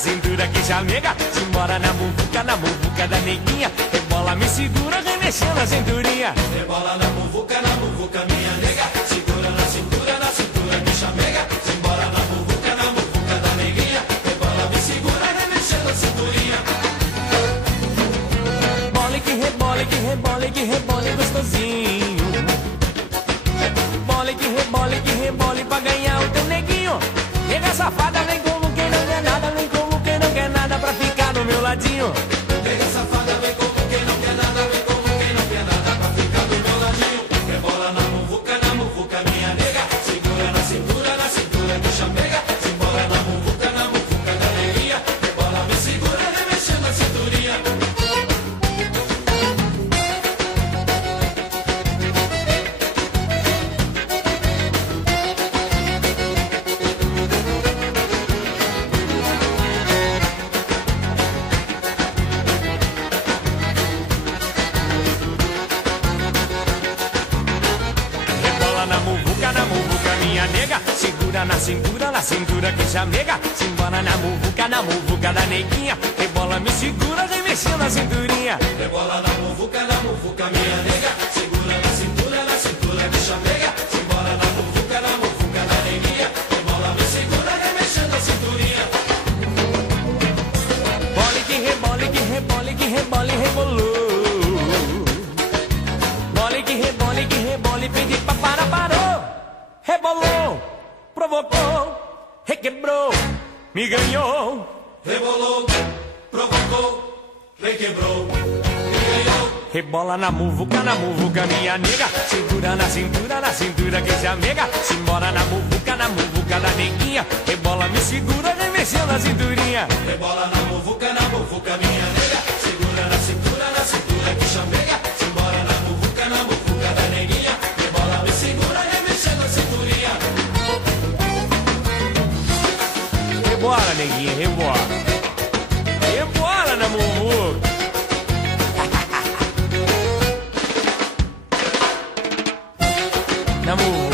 cintura que chamega. Simbora na muvuca da neguinha. Rebola, me segura, remexendo a cinturinha. Rebola na muvuca, minha nega. Segura na cintura que chamega. Simbora na muvuca da neguinha. Rebola, me segura, remexendo a cinturinha. Bole que rebole, que rebole, que rebole gostosinho. Bole que rebole pra ganhar o teu neguinho. Nega safada, vem como quem não quer nada, vem como quem não quer nada pra ficar do meu ladinho. Nega safada, vem como quem não quer nada, vem como quem não quer nada pra ficar do meu ladinho. Rebola na muvuca, minha nega. Segura na cintura que chamega. Simbora na muvuca da neguinha. Rebola, me segura, remexendo a cinturinha. Na muvuca, minha nega. Segura na cintura que chamega. Simbora na muvuca da neguinha. Rebola, me segura, remexendo a cinturinha. Rebola na muvuca, minha nega. Segura na cintura que chamega. Simbora na muvuca da neguinha. Rebola, me segura, remexendo a cinturinha. Bole que rebole, que rebole, que rebole, rebolou. Bole que rebole, pedi pra parar, parou. Rebolou, provocou, requebrou, me ganhou. Rebolou, provocou, requebrou, me ganhou. Rebola na muvuca, minha nega. Segura na cintura que chamega. Simbora na muvuca da neguinha. Rebola, me segura, remexendo a cinturinha. Rebola na muvuca, minha nega. Segura na cintura que chamega. Simbora na muvuca da neguinha. Rebola, me segura, remexendo a cinturinha. Rebola, neguinha, rebola. Rebola na muvuca. Na muvuca.